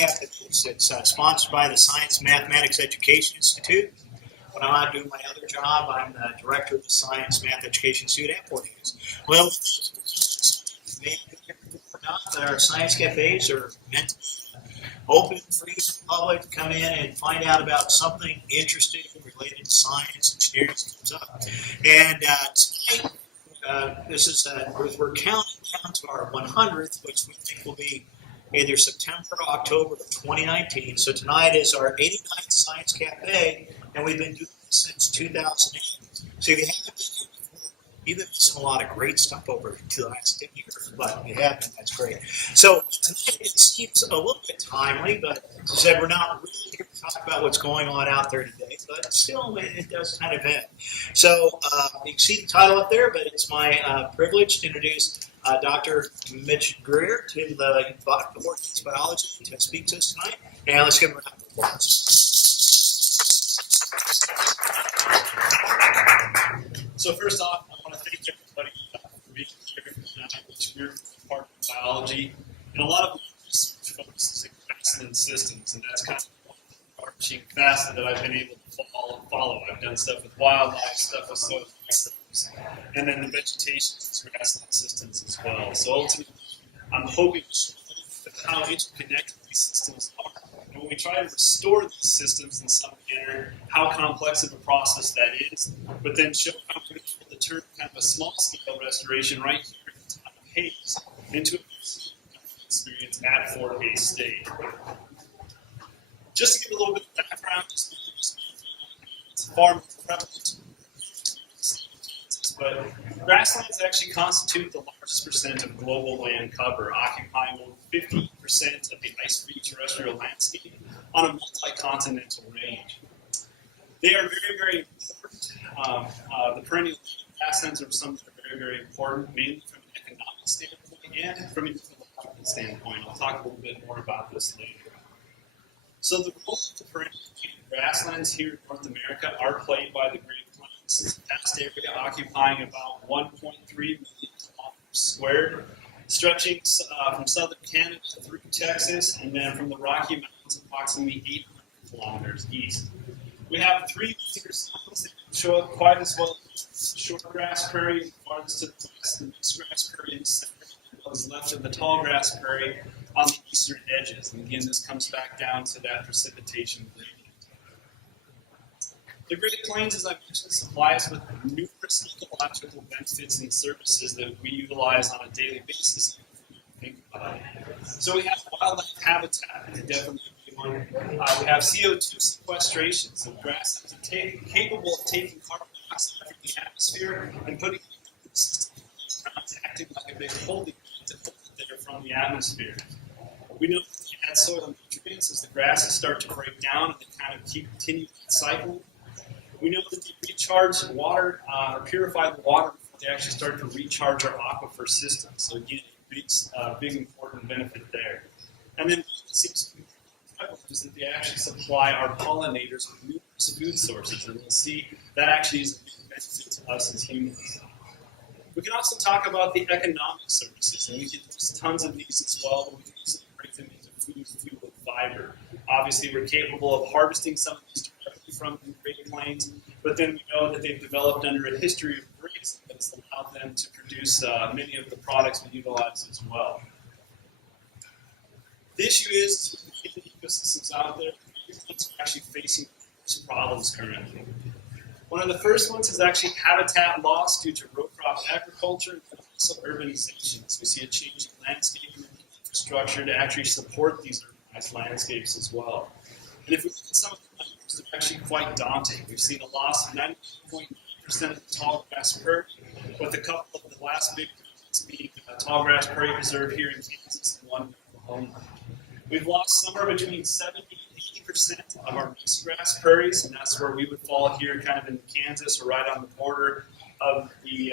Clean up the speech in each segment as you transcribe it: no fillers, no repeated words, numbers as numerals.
Cafe. It's sponsored by the Science Mathematics Education Institute. When I'm out doing my other job, I'm the director of the Science Math Education Institute at Fort Hays. Well, our science cafes are meant to be open, free to the public to come in and find out about something interesting related to science, engineering comes up. And tonight, we're counting down to our 100th, which we think will be either September or October of 2019. So tonight is our 89th Science Cafe, and we've been doing this since 2008. So if you haven't been here before, you've been missing a lot of great stuff over the last 10 years, but if you haven't, that's great. So tonight it seems a little bit timely, but as I said, we're not really here to talk about what's going on out there today, but still it does kind of end. So you can see the title up there, but it's my privilege to introduce Dr. Mitch Greer to the Organics Biology to speak to us tonight. And let's give him a round of applause. So first off, I want to thank everybody for being here tonight. Mitch Greer, part of biology. And a lot of research focuses on grassland systems, and that's kind of one overarching facet that I've been able to follow. I've done stuff with wildlife, stuff with soil microbes, and then the vegetation grassland systems as well. So ultimately, I'm hoping to show how interconnected these systems are. And when we try to restore these systems in some manner, how complex of a process that is, but then show how we're able to turn kind of a small-scale restoration right here in the town of Hays into a experience at Fort Hays State. Just to give a little bit of background, it's far more prevalent. But grasslands actually constitute the largest percent of global land cover, occupying over 50% of the ice-free terrestrial landscape on a multi-continental range. They are very, very important. The perennial grasslands are something that are very, very important, mainly from an economic standpoint and from an ecological standpoint. I'll talk a little bit more about this later. So the role of the perennial grasslands here in North America are played by the Great Plains. This is a vast area occupying about 1.3 million kilometers squared, stretching from southern Canada through Texas, and then from the Rocky Mountains approximately 800 kilometers east. We have three major zones that show up quite as well as the short grass prairie, farthest to the west, the mixed grass prairie in the center, as well as left of the tall grass prairie on the eastern edges. And again, this comes back down to that precipitation gradient. The Great Plains, as I mentioned, supply us with numerous ecological benefits and services that we utilize on a daily basis. Think about it. So we have wildlife habitat, definitely a big one. We have CO2 sequestration, so grasslands are capable of taking carbon dioxide from the atmosphere and putting it in the system, acting like a big holding to hold it there from the atmosphere. We know that you add soil nutrients as the grasses start to break down and they kind of continue that cycle. We know that they recharge water or purify the water before they actually start to recharge our aquifer system. So again, big important benefit there. And then what seems to be prevalent is that they actually supply our pollinators with numerous food sources, and we'll see that actually is a big benefit to us as humans. We can also talk about the economic services, and we can use tons of these as well, but we can also break them into food, fuel, and fiber. Obviously, we're capable of harvesting some of these directly from the Great Plains, but then we know that they've developed under a history of grazing that has allowed them to produce many of the products we utilize as well. The issue is, with the ecosystems out there, we're actually facing some problems currently. One of the first ones is actually habitat loss due to row crop agriculture and also urbanization. We see a change in landscape and infrastructure to actually support these urbanized landscapes as well. And if we look at some of the numbers, they're actually quite daunting. We've seen a loss of 90.9% of the tall grass prairie, with a couple of the last big ones being tall grass prairie preserve here in Kansas and one in Oklahoma. We've lost somewhere between 70 and 80% of our mixed grass prairies, and that's where we would fall here kind of in Kansas or right on the border of the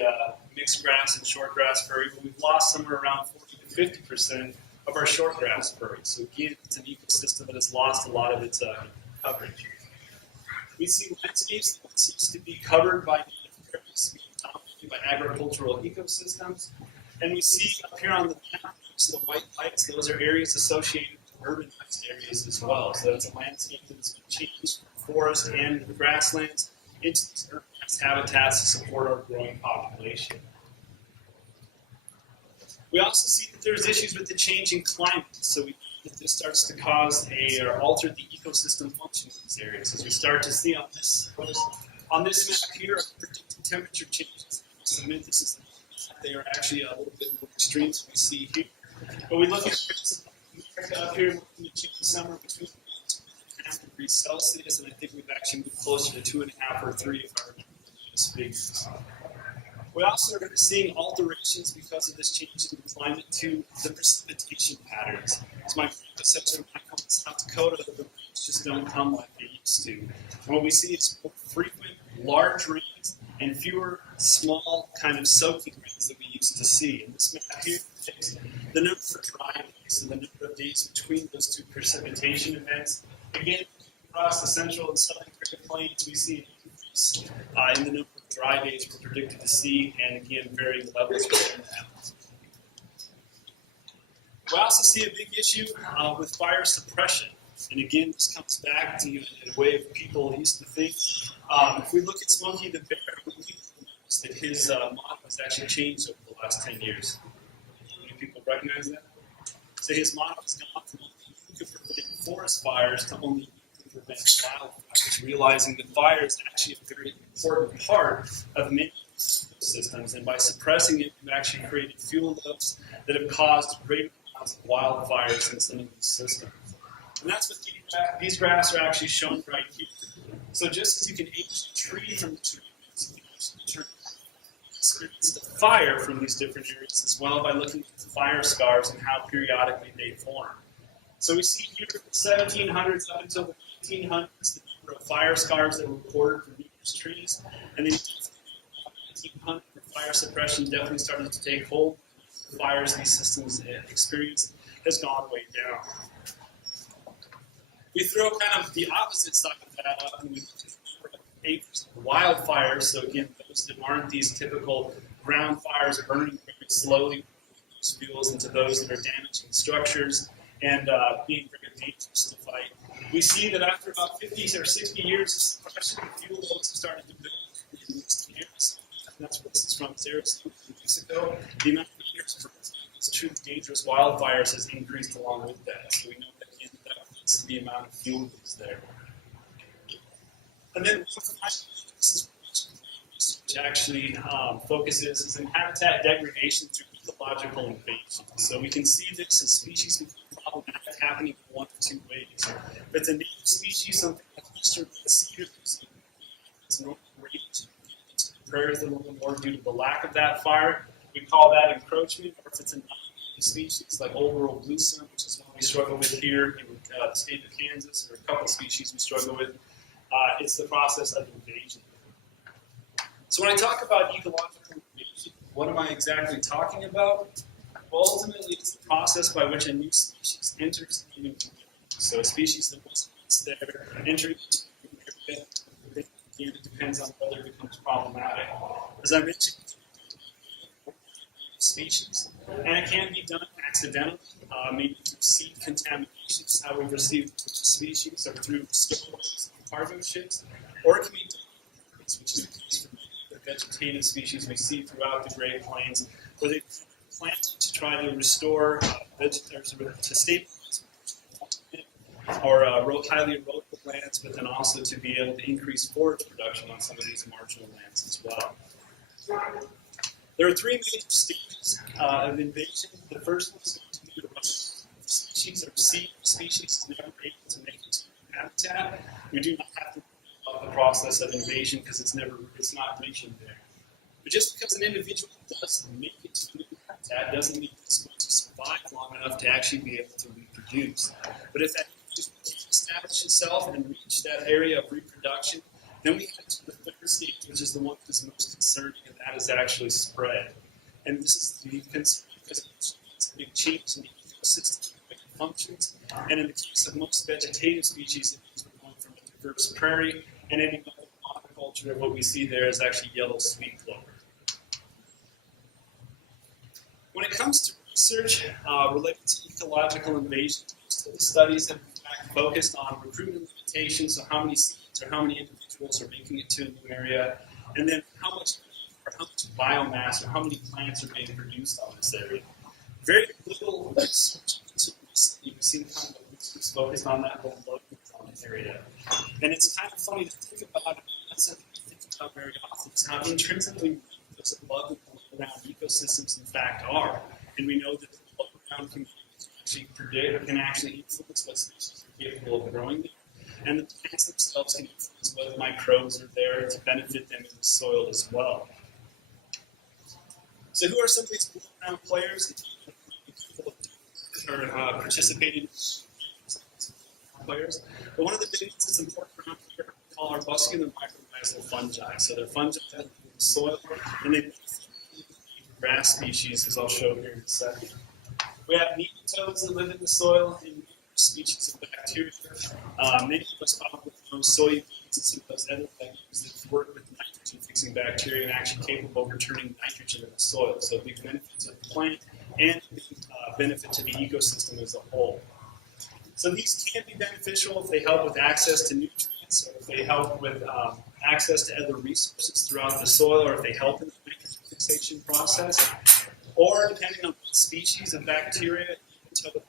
mixed grass and short grass prairie. But we've lost somewhere around 40 to 50% of our short grass prairies. So again, it's an ecosystem that has lost a lot of its coverage. We see landscapes that seems to be covered by native prairies, being dominated by agricultural ecosystems. And we see up here on the map, the white lights, those are areas associated with urbanized areas as well. So it's a landscape that's been changed from forest and grasslands into these urbanized habitats to support our growing population. We also see that there's issues with the changing climate. So this starts to cause or alter the ecosystem function in these areas. As we start to see on this map here, predicted temperature changes. Submit this is they are actually a little bit more extreme as we see here. But we look at America up here, looking at summer between 2.5 degrees Celsius, and I think we've actually moved closer to 2.5 or 3 if I remember those figures. We also are seeing alterations because of this change in the climate to the precipitation patterns. As my predecessor, when I come to South Dakota, the rains just don't come like they used to. And what we see is more frequent, large rains and fewer small kind of soaking rains that we used to see. And this map here takes the number of dry days, so the number of days between those two precipitation events. Again, across the central and southern Great Plains, we see an increase in the number of dry days we're predicted to see, and again, varying levels within that. We also see a big issue with fire suppression. And again, this comes back to the way people used to think. If we look at Smokey the Bear, we notice that his model has actually changed over the last 10 years. Many people recognize that? So his model has gone from only you can prevent forest fires to only you can prevent wildfires, realizing that fire is actually a very important part of many systems, and by suppressing it, we've actually created fuel loads that have caused greater amounts of wildfires in some of these systems. And that's what these graphs are actually shown right here. So just as you can age the tree from the tree, you can experience the fire from these different areas as well by looking at the fire scars and how periodically they form. So we see here from the 1700s up until the 1800s the number of fire scars that were recorded for numerous trees. And then 1800, fire suppression definitely started to take hold. The fires these systems experience has gone way down. We throw kind of the opposite side of that up, and we look at acres of wildfires. So again, those that aren't these typical ground fires burning very slowly fuels into those that are damaging structures and being very dangerous to fight. We see that after about 50 or 60 years of suppression, fuel loads have started to build in these areas. And that's where this is from, Arizona, Mexico. The amount of years for these truly dangerous wildfires has increased along with that. So we know that in that the amount of fuel that's there. And then this is which actually focuses in habitat degradation through ecological invasion. So we can see this as species become problematic happening in one of two ways. If it's a native species, something like eastern cedar, it's normal range. Prairies a little more due to the lack of that fire. We call that encroachment, or if it's a species like old world blue sun, which is one we struggle with here in the state of Kansas, or a couple species we struggle with, it's the process of invasion. So when I talk about ecological invasion, what am I exactly talking about? Well, ultimately, it's the process by which a new species enters the human community. So a species that wasn't there entering it depends on whether it becomes problematic. As I mentioned, species, and it can be done accidentally, maybe through seed contamination, how we've received species, or through stowaways, cargo ships, or it can be done, which is the case for the vegetative species we see throughout the Great Plains, where they plant to try to restore to stabilize or highly erodible lands, but then also to be able to increase forage production on some of these marginal lands as well. There are three major stages of invasion. The first one is going to be the species or seed species is never able to make it to habitat. We do not have to worry about the process of invasion because it's not mentioned there. But just because an individual does make it to habitat doesn't mean it's going to survive long enough to actually be able to reproduce. But if that individual can establish itself and reach that area of reproduction, then we get to the third stage, which is the one that's most concerning, and that is actually spread. And this is the concern because it's a big change in the ecosystem functions. And in the case of most vegetative species, it means we're going from a diverse prairie, and any monoculture of what we see there is actually yellow sweet clover. When it comes to research related to ecological invasion, most of the studies have focused on recruitment limitations, so how many seeds or how many individuals are making it to a new area, and then how much biomass or how many plants are being produced on this area. Very little research. You've seen kind of research focused on that whole local area. And it's kind of funny to think about it. That's something to think about very often, is how intrinsically those above and below ground ecosystems in fact are. And we know that the below ground can actually predict, can actually influence what species are capable of growing there. And the plants themselves can influence what microbes are there to benefit them in the soil as well. So who are some of these below ground players that are participating players? But one of the big ones that's important around here we call our muscular mycorrhizal fungi. So they're fungi that live in the soil, and they grass species, as I'll show here in a second. We have nematodes that live in the soil, and species of bacteria. Many of us probably know soybeans and some of those other legumes that work with nitrogen-fixing bacteria and actually capable of returning nitrogen to the soil. So big benefit to the plant and benefit to the ecosystem as a whole. So these can be beneficial if they help with access to nutrients, or if they help with access to other resources throughout the soil, or if they help in the nitrogen fixation process, or depending on what species of bacteria they can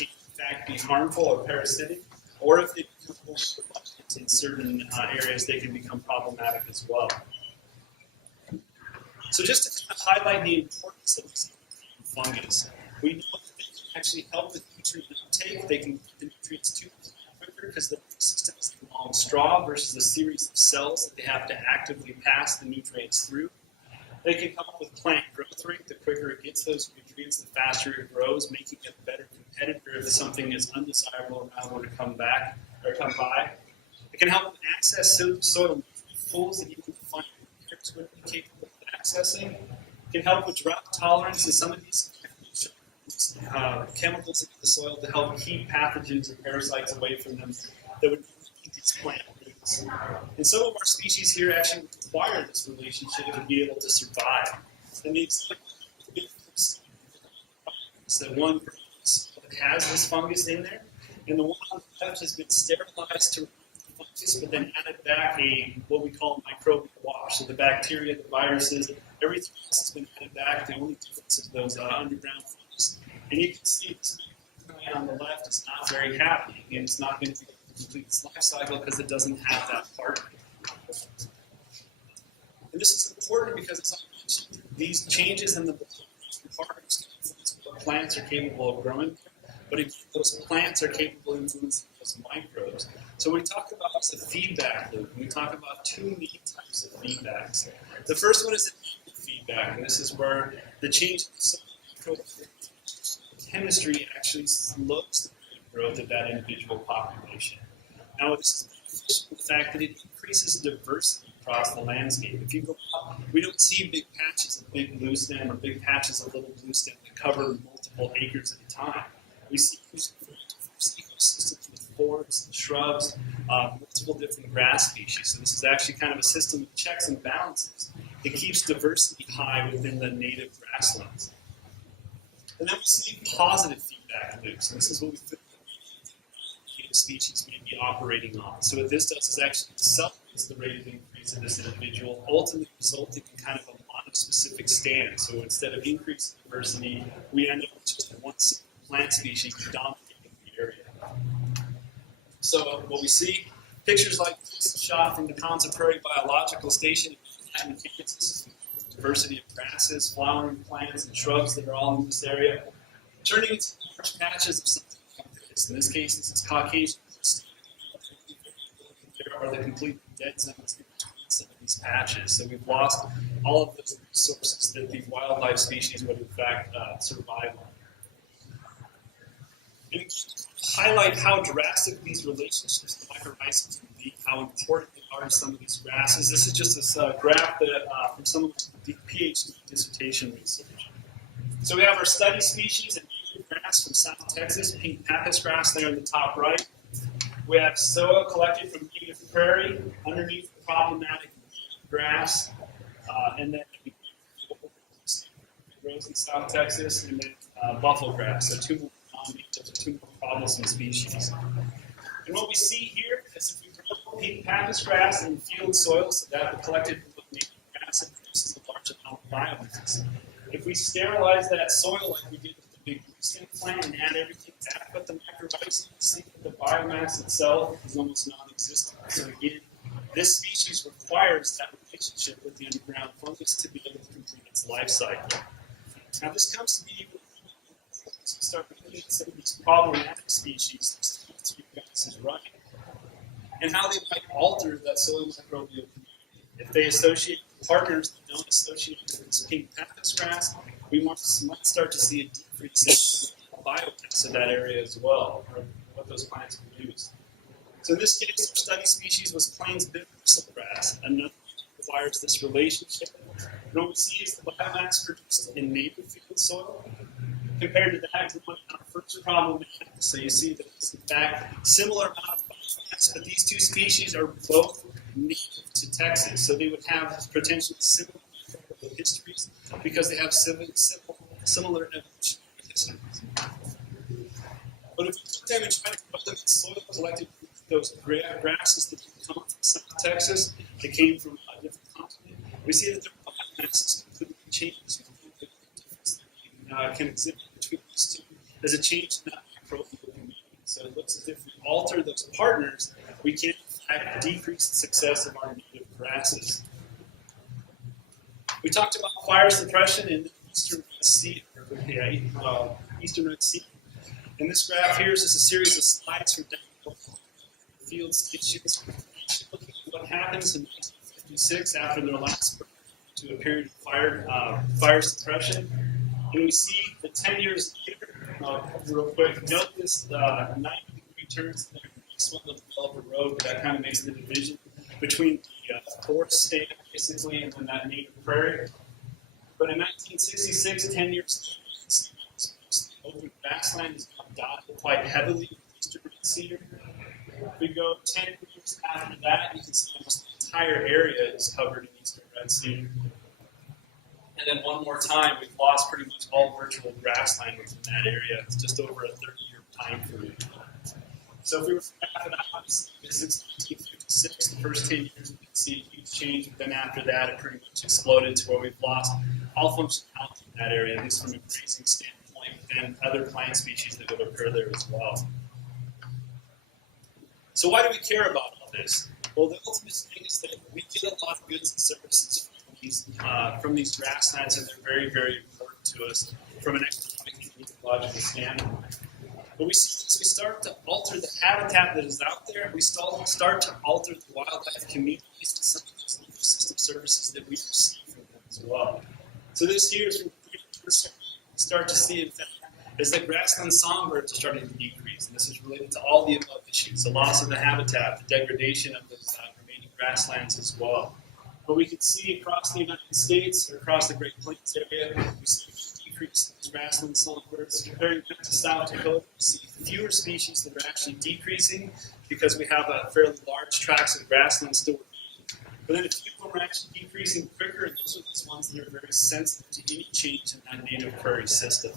in fact be harmful or parasitic, or if they become overproductive in certain areas, they can become problematic as well. So just to kind of highlight the importance of this fungus, we know that they can actually help with nutrient uptake. They can get the nutrients to the plant quicker because the system is a long straw versus a series of cells that they have to actively pass the nutrients through. They can help with plant growth rate. The quicker it gets those nutrients, the faster it grows, making it a better competitor if something is undesirable around where to come back or come by. It can help with access to soil pools that you can find areas would be capable of accessing. It can help with drought tolerance and some of these chemicals in the soil to help keep pathogens and parasites away from them that would keep these plant roots. And some of our species here actually require this relationship to be able to survive. And the example is that one has this fungus in there, and the one on the left has been sterilized to remove the fungus, but then added back what we call microbial wash. So the bacteria, the viruses, everything else has been added back. The only difference is those underground fungus. And you can see this guy on the left is not very happy, and it's not going to complete its life cycle because it doesn't have that part. And this is important because, as I mentioned, these changes in the parts influence what plants are capable of growing, but again, those plants are capable of influencing those microbes. So we talk about the feedback loop, and we talk about two main types of feedbacks. The first one is the feedback, and this is where the change in chemistry actually slows the growth of that individual population. Now, this is beneficial in the fact that it increases diversity across the landscape. If you go up, we don't see big patches of big blue stem or big patches of little blue stem that cover multiple acres at a time. We see ecosystems with forests and shrubs, multiple different grass species. So this is actually kind of a system of checks and balances that keeps diversity high within the native grasslands. And then we see positive feedback loops. And this is what we feel native species may be operating on. So what this does is actually accelerates the rate of increase of this individual, ultimately resulting in kind of a monospecific stand. So instead of increasing diversity, we end up with just one plant species dominating the area. So what we see, pictures like this shot from the Conza Prairie Biological Station in Kansas, diversity of grasses, flowering plants, and shrubs that are all in this area, turning into large patches of something like this. In this case, this is Caucasian. There are the complete dead zones in between some of these patches. So we've lost all of those resources that the wildlife species would in fact survive on. And highlight how drastic these relationships to mycorrhizals can be, how important they are to some of these grasses. This is just a graph that, from some of the PhD dissertation research. So we have our study species, and grass from South Texas, pink pampas grass there in the top right. We have soil collected from native prairie, underneath the problematic grass, and then grows in South Texas, and then buffalo grass, so two more troublesome species. And what we see here is if we grow pink pappus grass in field soil, so that the collected native grass it produces a large amount of biomass. If we sterilize that soil like we did with the big root plant and add everything back but the microrhizae, you see that the biomass itself is almost non-existent. So again, this species requires that relationship with the underground fungus to be able to complete its life cycle. Now this comes to be even as we start looking at some of these problematic species, is right, and how they might alter that soil microbial community. If they associate with partners that don't associate with this pink pappus grass, we might start to see a decrease in biomass of that area as well, or what those plants produce. So in this case, our study species was plains bristle grass, another that requires this relationship. And what we see is the biomass produced in native field soil compared to that one in our first problem. So you see that it's in fact similar amount of biomass, but these two species are both native to Texas, so they would have potentially similar histories because they have similar evolutionary histories. But if you took them and try to put them in soil collected from those grasses that come from South Texas, that came from a different continent, we see that their biomass is completely changed. Can exhibit between these two as a change in that microbial community. So it looks as if we alter those partners, we can in fact decrease the success of our native grasses. We talked about fire suppression in the Eastern Red Sea. Eastern Red Sea. And this graph here is just a series of slides from different field stations. Looking at what happens in 1956 after their last to a period of fire suppression. And we see the 10 years later, real quick, note this 90-degree turns there. Next one will develop a road that kind of makes the division between the forest state, basically, and then that native prairie. But in 1966, 10 years later, open grassland is dotted quite heavily with Eastern Red Cedar. If we go 10 years after that, you can see almost the entire area is covered in Eastern Red Cedar. And then one more time, we've lost pretty much all virtual grassland within that area. It's just over a 30-year time period. So if we were to graph it out, since 1956, the first 10 years, we can see a huge change. But then after that, it pretty much exploded to where we've lost all functionality in that area, at least from a grazing standpoint, and other plant species that would occur there as well. So why do we care about all this? Well, the ultimate thing is that we get a lot of goods and services from these grasslands, and they're very, very important to us from an economic and ecological standpoint. But we see as we start to alter the habitat that is out there, we start to alter the wildlife communities to some of those ecosystem services that we receive from them as well. So this year is from 3%. We start to see, in fact, is that grassland songbirds are starting to decrease, and this is related to all the above issues: the loss of the habitat, the degradation of those remaining grasslands as well. But we can see across the United States or across the Great Plains area, we see a decrease in these grassland songbirds. Comparing back to South Dakota, we see fewer species that are actually decreasing because we have a fairly large tracts of grassland still remaining. But then a few of them are actually decreasing quicker, and those are these ones that are very sensitive to any change in that native prairie system.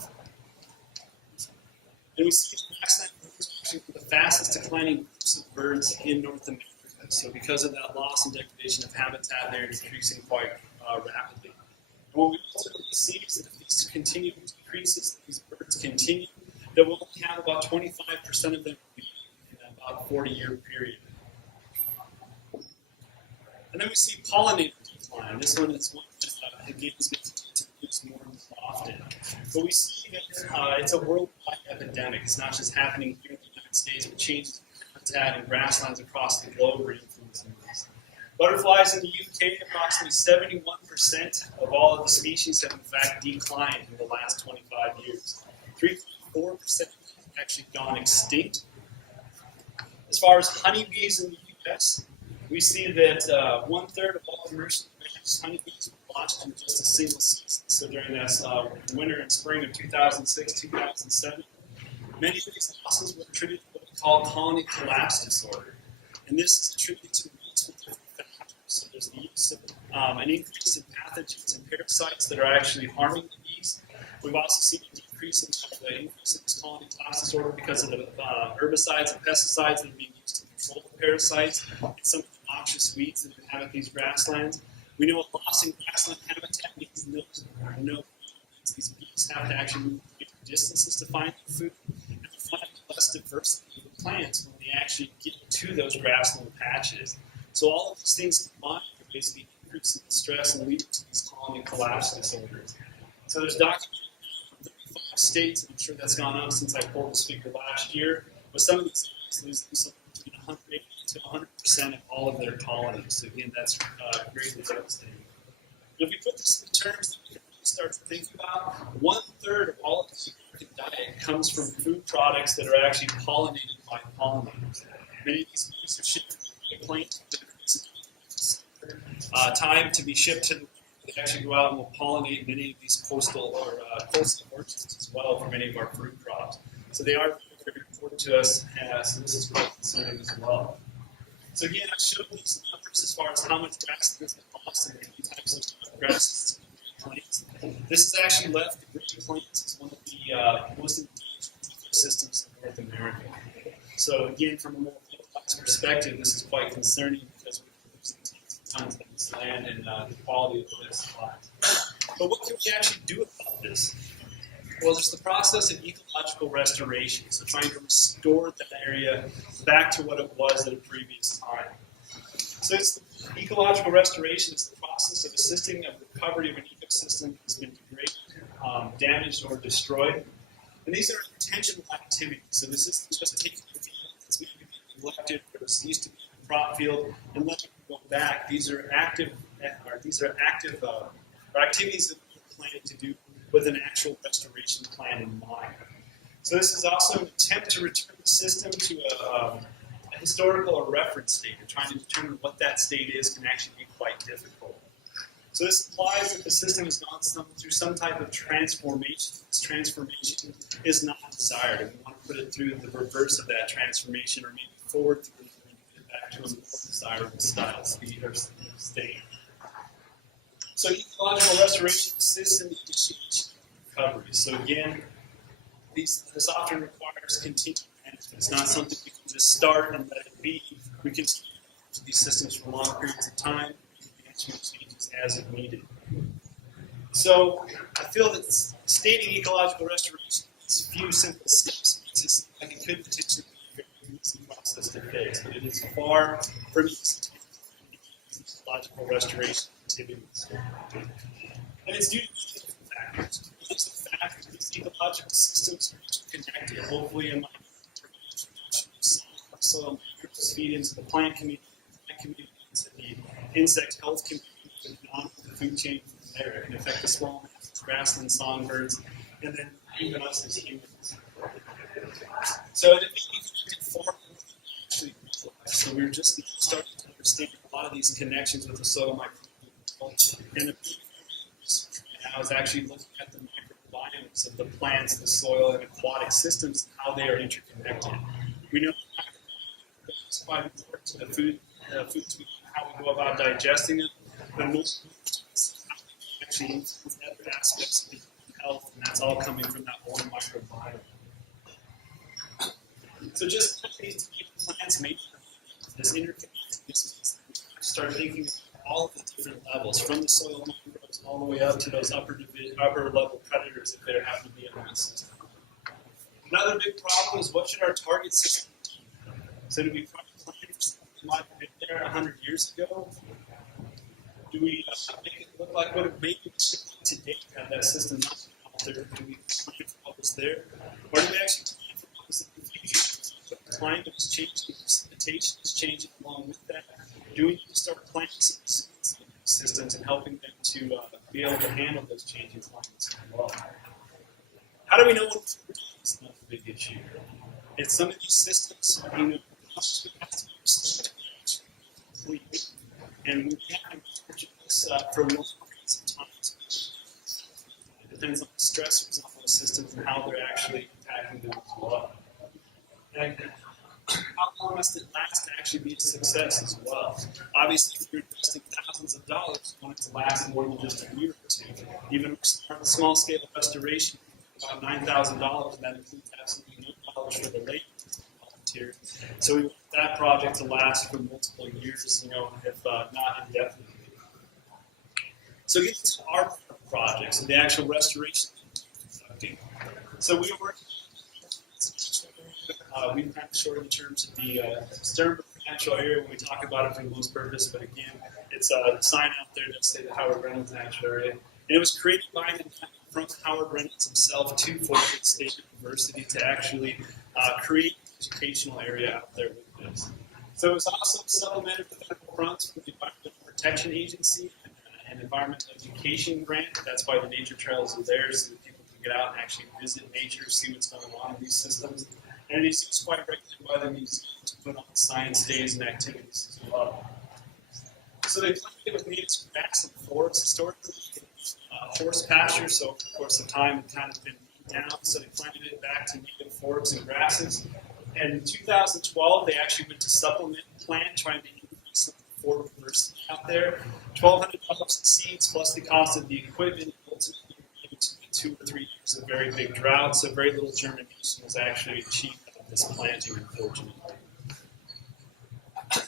And we see grassland birds are actually the fastest declining groups of birds in North America. So because of that loss and degradation of habitat, they're decreasing quite rapidly. And what we ultimately see is that if these continue to decrease, as these birds continue, that we'll only have about 25% of them in about a 40-year period. And then we see pollinator decline. This one is one that again is going to use more and more often. But we see that it's a worldwide epidemic. It's not just happening here in the United States, but changes and grasslands across the globe are influencing this. Butterflies in the UK, approximately 71% of all of the species have in fact declined in the last 25 years. 3.4% have actually gone extinct. As far as honeybees in the US, we see that 1/3 of all commercially managed honeybees were launched in just a single season. So during this winter and spring of 2006, 2007, many of these losses were attributed to what we call colony collapse disorder. And this is attributed to multiple different factors. So there's the use of an increase in pathogens and parasites that are actually harming the bees. We've also seen a decrease increase in this colony collapse disorder because of the herbicides and pesticides that are being used to control the parasites and some of the noxious weeds that inhabit these grasslands. We know a loss in grassland habitat means these bees have to actually move distances to find food, and to find less diversity of plants when they actually get to those grassland patches. So all of these things combined are basically increasing the stress and leading to these colony collapse disorders. So there's documented in 35 states, and I'm sure that's gone up since I pulled this figure last year, but some of these states lose between 180 to 100% of all of their colonies. So again, that's greatly devastating. If we put this in terms that we can start to think about, 1/3 of all of the American diet comes from food products that are actually pollinated by pollinators. Many of these bees are shipped to the plants time to be shipped to they actually go out and will pollinate many of these coastal orchards as well for many of our fruit crops. So they are very important to us, so this is quite concerning as well. So again, I showed these numbers as far as how much grass has been lost and the types of grasses. This is actually left. The Great Plains is one of the most engaged ecosystems in North America. So again, from a more localized perspective, this is quite concerning because we're losing tons of this land and the quality of this land. But what can we actually do about this? Well, there's the process of ecological restoration, so trying to restore that area back to what it was at a previous time. So it's the ecological restoration is the process of assisting the recovery of an ecosystem that has been degraded, damaged, or destroyed. And these are intentional activities. So this isn't just taking a field that's maybe neglected or used to be a crop field and letting it go back. These are activities that we're planning to do with an actual restoration plan in mind. So this is also an attempt to return the system to a historical or reference state, and trying to determine what that state is can actually be quite difficult. So this implies that the system has gone through some type of transformation. This transformation is not desired, and we want to put it through the reverse of that transformation, or maybe forward through it and get it back to a more desirable style, speed, or state. So ecological restoration assists in the initiation of recovery. So again, this often requires continued management. It's not something we can just start and let it be. We can manage these systems for long periods of time, management changes as it needed. So I feel that stating ecological restoration is a few simple steps. It's just like it could potentially be a very easy process to fix, but it is far from easy to fix ecological restoration activities. And it's due to different factors. It's the fact that these ecological systems are interconnected. Hopefully, in my soil microbes feed into the plant community into the insect health community, and on the food chain from there. It can affect the small mammals, grassland songbirds, and then even us as humans. So it may be connected far more than actually realize. So we're just starting to understand a lot of these connections with the soil microbiome. And I was actually looking at the microbiomes of the plants, the soil, and aquatic systems, and how they are interconnected. We know it's quite important to the foods, how we go about digesting it, but most actually influence other aspects of human health, and that's all coming from that one microbiome. So just these plants make this interconnectedness. Start thinking of all of the different levels, from the soil microbes all the way up to those upper level predators if there happen to be in the system. Another big problem is, what should our target system be? So do we try to plan for something that might have been there 100 years ago? Do we make it look like what it may be today, have that system not out there? Do we plan for what was there? Or do we actually plan for what was in the future? The climate is changing, precipitation is changing along with that. Do we need to start planting some seeds in these systems and helping them to be able to handle those changing climates as well? How do we know what it's doing? It's not a big issue. It's some of these systems, have to be complete. And we have to this for long periods of time. It depends on the stressors on those systems and how they're actually impacting them as well. And how long must it last to actually be a success as well? Obviously, if you're investing thousands of dollars, you want it to last more than just a year or two. Even small-scale restoration, about $9,000, and that includes absolutely no dollars for the labor volunteer. So we want that project to last for multiple years, if not indefinitely. So getting to our project, so the actual restoration. So we were working. We've kind of short in terms of the stern natural area when we talk about it for the most purpose, but again, it's a sign out there that say the Howard Reynolds natural area. And it was created by and from Howard Reynolds himself to Florida State University to actually create an educational area out there with this. So it was also supplemented with federal grants from the Environmental Protection Agency and Environmental Education Grant. That's why the nature trails are there, so that people can get out and actually visit nature, see what's going on in these systems. And it is used quite regularly by the museum to put on science days and activities as well. So they planted it with native grass and forests. Historically, horse pasture, so of course the time had kind of been down, so they planted it back to native forests and grasses. And in 2012, they actually went to supplement the plant, trying to increase the forest diversity out there. $1,200 in seeds plus the cost of the equipment, ultimately 2 or 3 years of very big drought, so very little germination was actually achieved with this planting, unfortunately.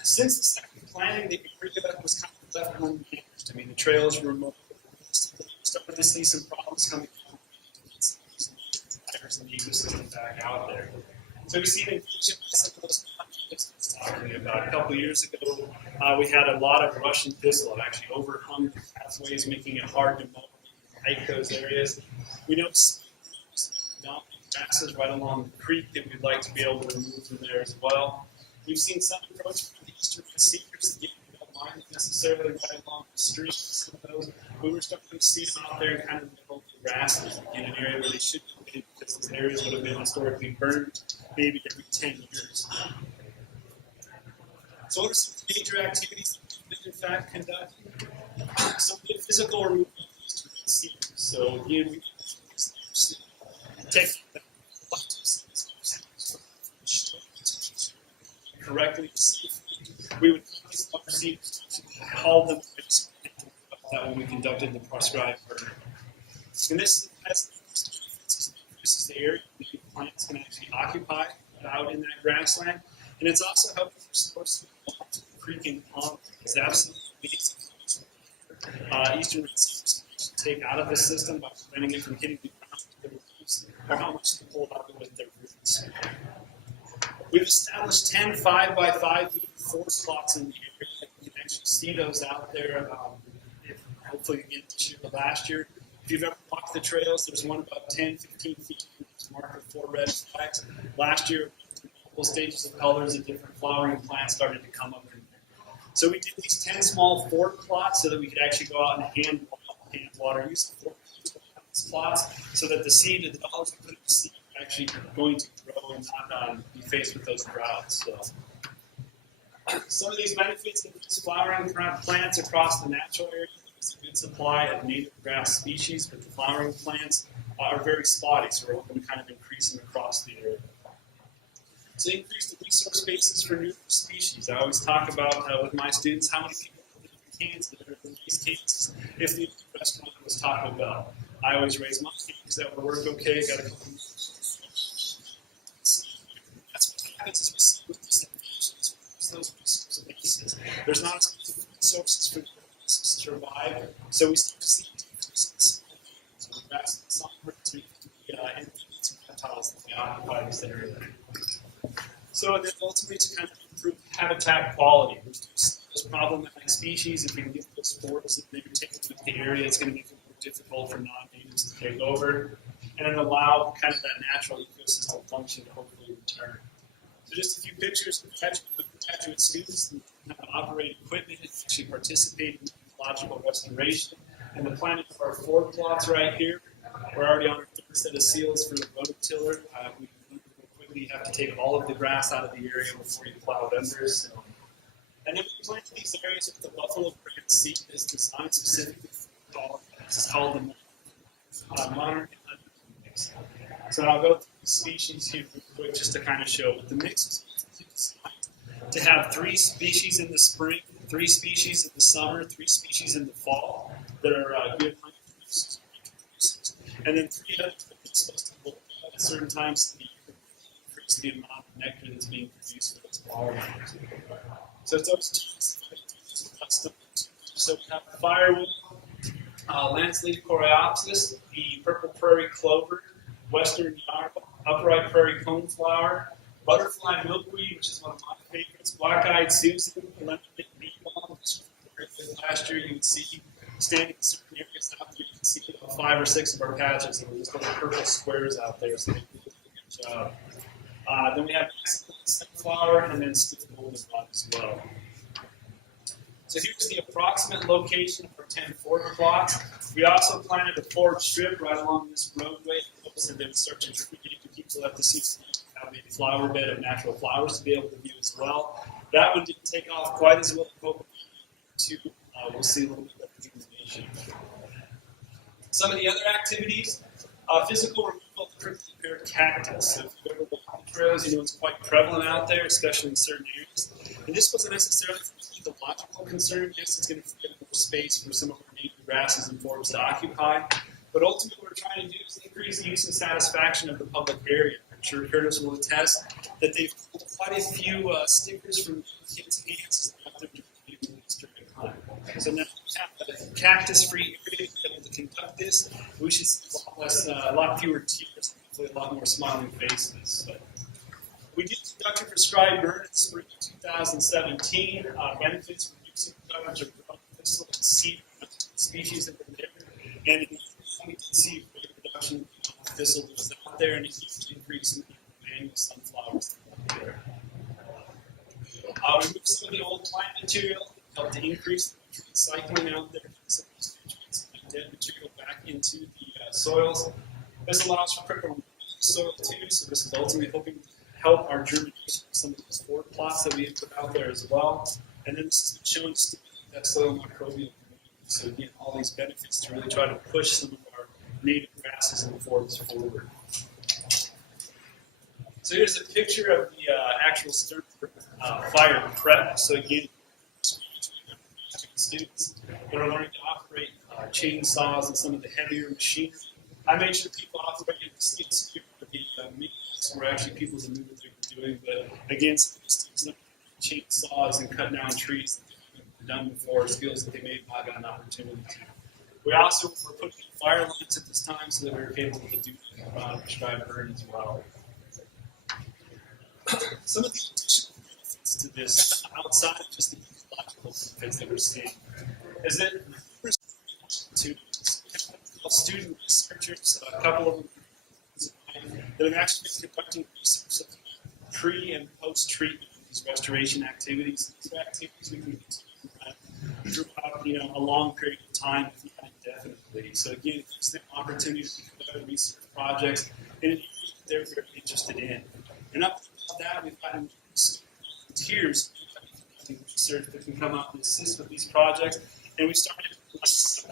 Since the second planting, the area was kind of left unmanaged. I mean, the trails were remote. We started to see some problems coming down and the ecosystem back out there. So we see an invasion by some of those conflicts I was talking about. A couple of years ago, we had a lot of Russian thistle. It actually overhung the pathways, making it hard to mow and hike those areas. We noticed grasses right along the creek that we'd like to be able to remove from there as well. We've seen some approach from the eastern seekers that don't mind necessarily right along the street. Some of those, we were starting to see them out there kind of in the middle of the grasses in an area where they should be, because those areas would have been historically burned maybe every 10 years. So what are some major activities that we in fact conduct? Some of the physical removal of eastern seekers. So again, we take the correctly, we would haul them that when we conducted the prescribed burn. And this is the area that plants can actually occupy out in that grassland. And it's also helping restore some the creek and pond. It's absolutely amazing. Eastern receivers take out of the system by preventing it from hitting the ground to the roots, or how much they pull out with their roots. We've established 10 5x5 meter forest plots in the area. You can actually see those out there. Hopefully again this year or last year. If you've ever walked the trails, there's one about 10, 15 feet. It's marked with 4 red flags. Last year, multiple stages of colors of different flowering plants started to come up in there. So we did these 10 small fork plots so that we could actually go out and hand water, use the fork plots so that the seed of the dollars we put in the seed are actually going to grow and not be faced with those droughts. So some of these benefits of these flowering plants across the natural area. There's a good supply of native grass species, but the flowering plants are very spotty, so we're hoping to kind of increase them across the area. So increase the resource bases for new species. I always talk about with my students how many people live in Kansas that are in these cases. If the restaurant was Taco Bell, I always raise my kids that would work okay. Got a couple. That's what happens as we see with these innovations. Those resource bases. There's not as many resources for survive, so we start to see decreases in the grass and summer to amphibians and reptiles that we occupy this area. So then ultimately to kind of improve habitat quality, reduce those problematic species. If we can get those forests that they're taking up the area, it's going to make it more difficult for non-natives to take over, and then allow kind of that natural ecosystem function to hopefully return. So just a few pictures of graduate students and operate equipment and actually participate in ecological restoration. And the planning for our 4 plots right here, we're already on our 3rd set of seals for the rototiller. We quickly have to take all of the grass out of the area before you plow it under. So. And then we plant these areas with the buffalo brand seed is designed specifically for dogs. This is called the monarch and mix. So I'll go through the species here real quick just to kind of show. But the mix is designed to have 3 species in the spring, 3 species in the summer, 3 species in the fall that are good hunting producers, and then 3 other it's supposed to bolt at certain times to increase the amount of nectar that's being produced for those pollinators. So it's always custom. So we have firewood, lanceolated coreopsis, the purple prairie clover, western yarrow, upright prairie coneflower, butterfly milkweed, which is one of my favorites, black-eyed Susan, lemon bee balm, last year you would see standing in certain areas out there, you can see about 5 or 6 of our patches, and there's little purple squares out there, so they do a good job. Then we have sunflower, and then still goldenrod as well. So here's the approximate location for 10 forage plots. We also planted a forage strip right along this roadway, so they would start to germinate, and people have to see have a flower bed of natural flowers to be able to view as well. That one didn't take off quite as well as hoped to. We'll see a little bit of germination. Some of the other activities, physical removal of prickly pear cactus. So if you go to the trails, you know it's quite prevalent out there, especially in certain areas. And this wasn't necessarily for ecological concern. Yes, it's going to free up more space for some of our native grasses and forests to occupy. But ultimately, what we're trying to do is increase the use and satisfaction of the public area. I'm sure Curtis will attest that they've pulled quite a few stickers from kids' hands out there during time. So now we have a cactus-free area to be able to conduct this. We should see a lot fewer tears, and hopefully a lot more smiling faces. But we did conduct a prescribed burn in spring of 2017. Benefits reducing coverage of thistle and seed species that were there. And we did see a reduction of thistle that was out there and a huge increase in the annual sunflowers that were there. We moved some of the old plant material, helped to increase the recycling out there, some of these nutrients and dead material back into the soils. This allows for quicker soil too, so this is ultimately hoping to help our germination of some of those forage plots that we have put out there as well. And then this has been shown to stimulate that soil microbial community. So again, all these benefits to really try to push some of our native grasses and forests forward. So here's a picture of the actual stir fire prep. So again, students that are learning to operate chainsaws and some of the heavier machinery. I made sure people operated the skid steer for the meetings were actually people that knew what they were doing. But again, some of the students learning chainsaws and cutting down trees that they've done before, skills that they may have not got an opportunity to. We also were putting in fire lines at this time so that we were able to do prescribed burn as well. Some of the additional benefits to this, outside of just the ecological benefits that we're seeing, is that to student researchers, a couple of them that have actually been conducting research of pre- and post-treatment, these restoration activities. These activities we can continue throughout, a long period of time, if not indefinitely. So again, it gives them opportunity to conduct research projects in an area that they're very interested in. And up to that, we've got volunteers research that can come out and assist with these projects. And we started a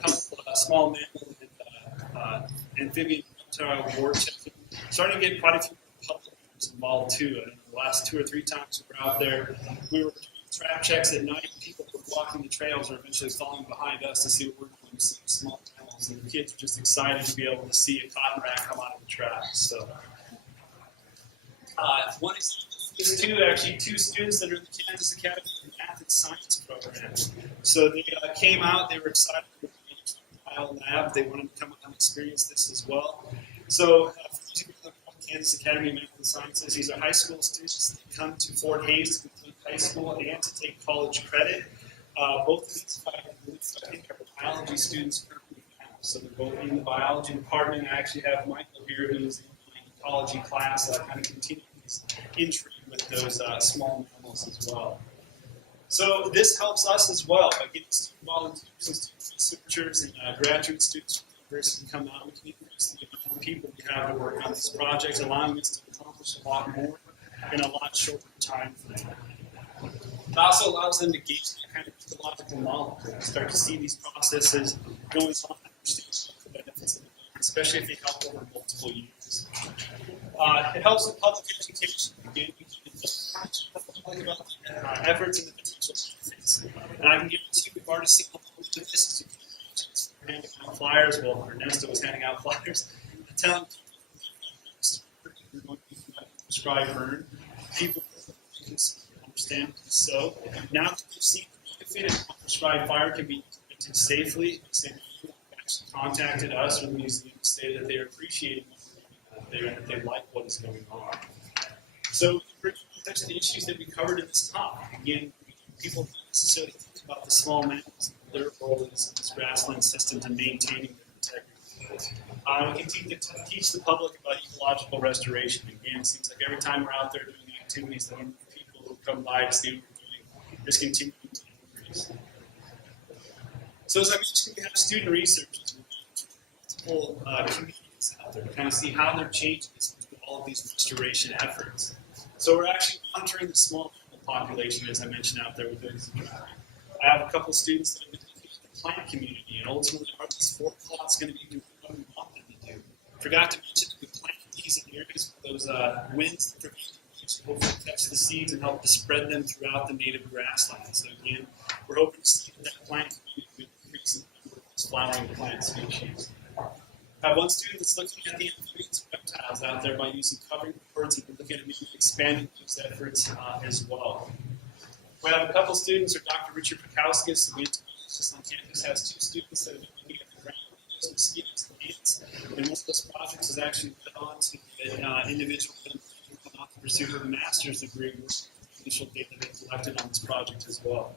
couple of small mammal and amphibian reptile war testing. Starting to get quite a few public members involved too. And the last 2 or 3 times we were out there, we were doing trap checks at night. People were walking the trails or eventually following behind us to see what we're doing, see small mammals. And the kids were just excited to be able to see a cotton rat come out of the trap. So one is two students that are in the Kansas Academy of Math and Science program. So they came out, they were excited for the bio lab, they wanted to come out and experience this as well. So Kansas Academy of Math and Sciences, these are high school students that come to Fort Hays to complete high school and to take college credit. Both of these, I think, are biology students currently now. So they're both in the biology department. I actually have Michael here who is in my ecology class, so I kind of continue his intrigue with those small mammals as well. So this helps us as well by getting student volunteers and student researchers and graduate students from the university to come out. We can increase the amount of people we have to work on these projects, allowing us to accomplish a lot more in a lot shorter time frame. It also allows them to gauge that kind of ecological knowledge and start to see these processes going on and understand the benefits of them, especially if they help over multiple years. It helps with public education. Again, we can about the efforts and the potential benefits. And I can guarantee you, we've already seen a little bit of this. We're handing out flyers. Well, Ernesto was handing out flyers, telling prescribed burn. People understand so. Now that they've seen the benefit of prescribed fire can be implemented safely, people actually contacted us or the museum to say that they're appreciating what they're doing out there and that they like what is going on. So, that's the issues that we covered in this talk. Again, people don't necessarily think about the small mammals and their role in this grassland system to maintaining their integrity. We continue to teach the public about ecological restoration. Again, it seems like every time we're out there doing activities, the number of people who come by to see what we're doing is continuing to increase. So as I mentioned, we have student researchers, multiple communities out there to kind of see how they're changing all of these restoration efforts. So we're actually monitoring the small animal population, as I mentioned out there with those. I have a couple of students that have been looking at the plant community, and ultimately, are these 4 plots going to be doing what we want them to do? Forgot to mention that we plant these in areas where those winds that will catch the seeds and help to spread them throughout the native grassland. So again, we're hoping to see that plant community will increase in the number of those flowering plant species. I have one student that's looking at the amphibians and reptiles out there by using covering boards, and we're looking at maybe expanding those efforts as well. We have a couple students, or Dr. Richard Pekauskas, the just on campus, has 2 students that have been looking at the ground those mosquitoes and ants. And one of those projects is actually put on to an individual that not to pursue a master's degree with initial data they collected on this project as well.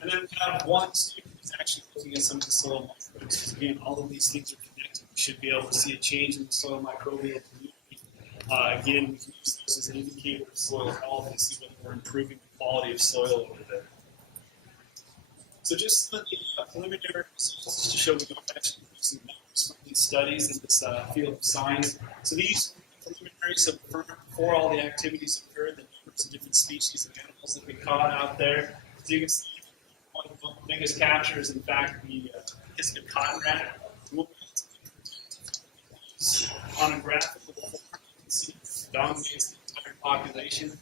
And then we have one student who's actually looking at some of the soil microbes. Again, all of these things are connected. We should be able to see a change in the soil microbial community. Again, we can use this as an indicator of soil health and see whether we're improving the quality of soil over there. So just some of the preliminary results to show we don't actually use some numbers from these studies in this field of science. So these preliminary, so before all the activities occurred, the numbers of different species of animals that we caught out there. So you can see one of the biggest captures, in fact, the Hispanic cotton rat. On a graphical level, you can see it dominates the entire population.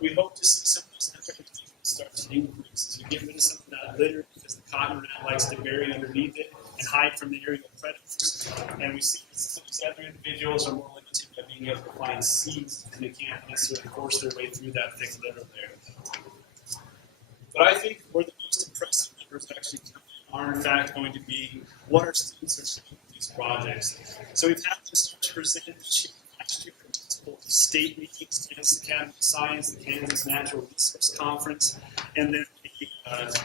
We hope to see some of those efforts start to increase as we get rid of some of that litter, because the cotton rat likes to bury underneath it and hide from the aerial predators. And we see some of these other individuals are more limited by being able to find seeds, and they can't necessarily force their way through that thick litter there. But I think where the most impressive numbers actually are, in fact, going to be what our students are doing with these projects. So we've had them start to present this year, last year, multiple state meetings, Kansas Academy of Science, the Kansas Natural Resource Conference, and then the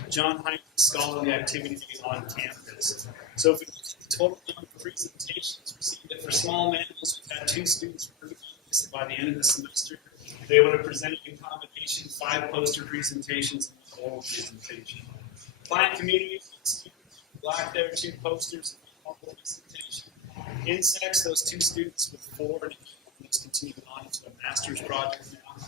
John Heinrich Scholarly Activity on campus. So if we look at the total number of presentations, we see that for small mammals, we've had 2 students working on this, and by the end of the semester, they would have presented in combination 5 poster presentations and an oral presentation. Plant community, black there, 2 posters, and 1 oral presentation. Insects, those 2 students with 4, and let's continue on into a master's project now.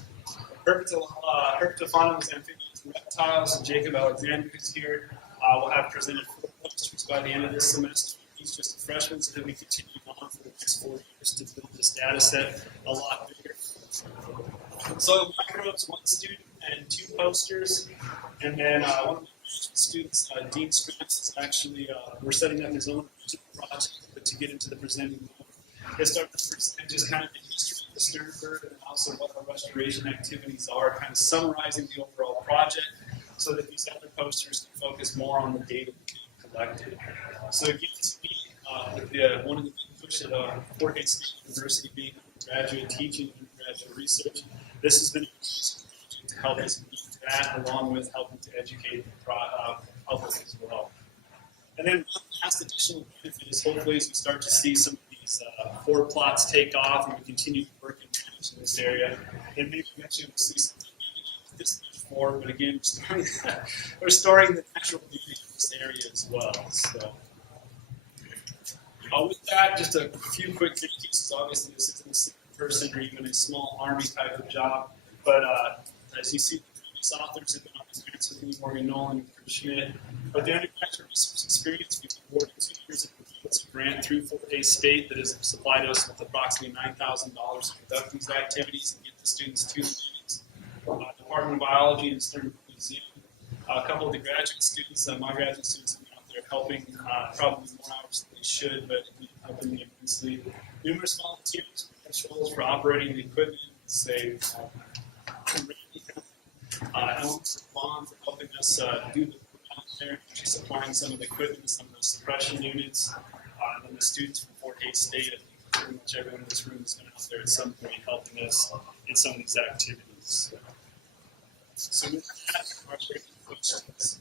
Herpetofauna was amphibians and reptiles, and Jacob Alexander is here. We'll have presented 4 posters by the end of this semester. He's just a freshman, so he'll be continuing on for the next 4 years to build this data set a lot bigger. Soil microbes, 1 student and 2 posters, and then one of the students, Dean Strantz, is actually we're setting up his own project to get into the presenting mode. He'll start to present just kind of the history of the Sternberg and also what our restoration activities are, kind of summarizing the overall project, so that these other posters can focus more on the data being collected. So again, to me, one of the big push at Fort Hays State University being graduate teaching and graduate research, this has been to help us meet that, along with helping to educate the public as well. And then one last additional benefit is hopefully as we start to see some of these 4 plots take off and we continue to work and manage in this area, and maybe eventually we'll see something this much more, but again, restoring the natural beauty of this area as well. So with that, just a few quick thank yous. Obviously, this isn't a single person or even a small army type of job, but as you see, the previous authors have been on experience with me, Morgan Nolan and Chris Schmidt. But the undergraduate research experience, we've awarded 2 years of a grant through Fort Hays State that has supplied us with approximately $9,000 to conduct these activities and get the students to the meetings. Department of Biology and Sternberg Museum. A couple of the graduate students, my graduate students, have been out there helping probably more hours than they should, but helping me immensely. Numerous volunteers, professionals for operating the equipment, say, Elms for Vaughn for helping us do the work out there, supplying some of the equipment, some of the suppression units, and then the students from Fort Hays State. I think pretty much everyone in this room has been out there at some point helping us in some of these activities. So with that, are there any questions?